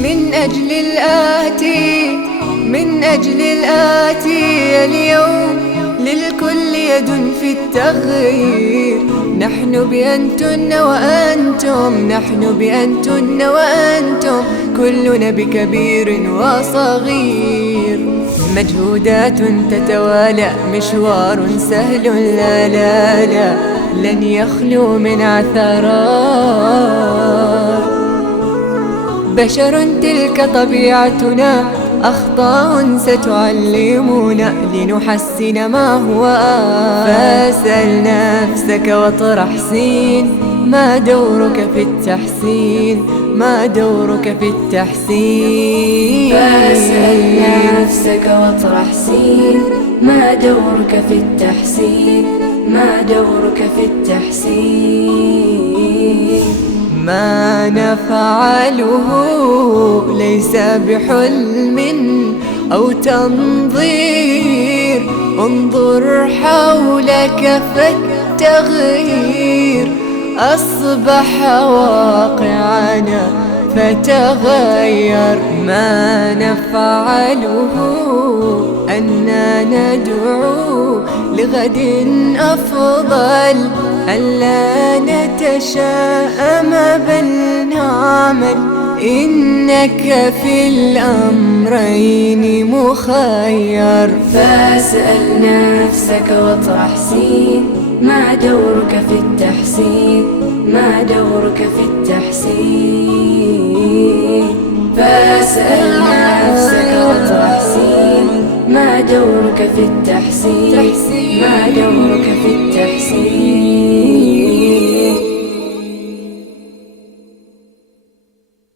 من أجل الآتي اليوم للكل يد في التغيير. نحن بأنتن وأنتم كلنا بكبير وصغير. مجهودات تتوالى، مشوار سهل لا لن يخلو من عثرات. بشر تلك طبيعتنا، أخطاء ستعلمنا لنحسن ما هو فاسأل نفسك واطرح سين، ما دورك في التحسين، ما دورك في التحسين. فاسأل نفسك واطرح سين، ما دورك في التحسين، ما دورك في التحسين. ما نفعله ليس بحلم أو تنظير. انظر حولك فالتغيير أصبح واقعنا فتغير. ما نفعله أننا ندعو لغد أفضل، ألا نتشاءم بل نعمل. إنك في الأمرين مخير. فاسأل نفسك واطرح سين، ما دورك في التحسين، ما دورك في التحسين. فاسأل نفسك واطرح سين، ما دورك في التحسين، ما دورك في التحسين.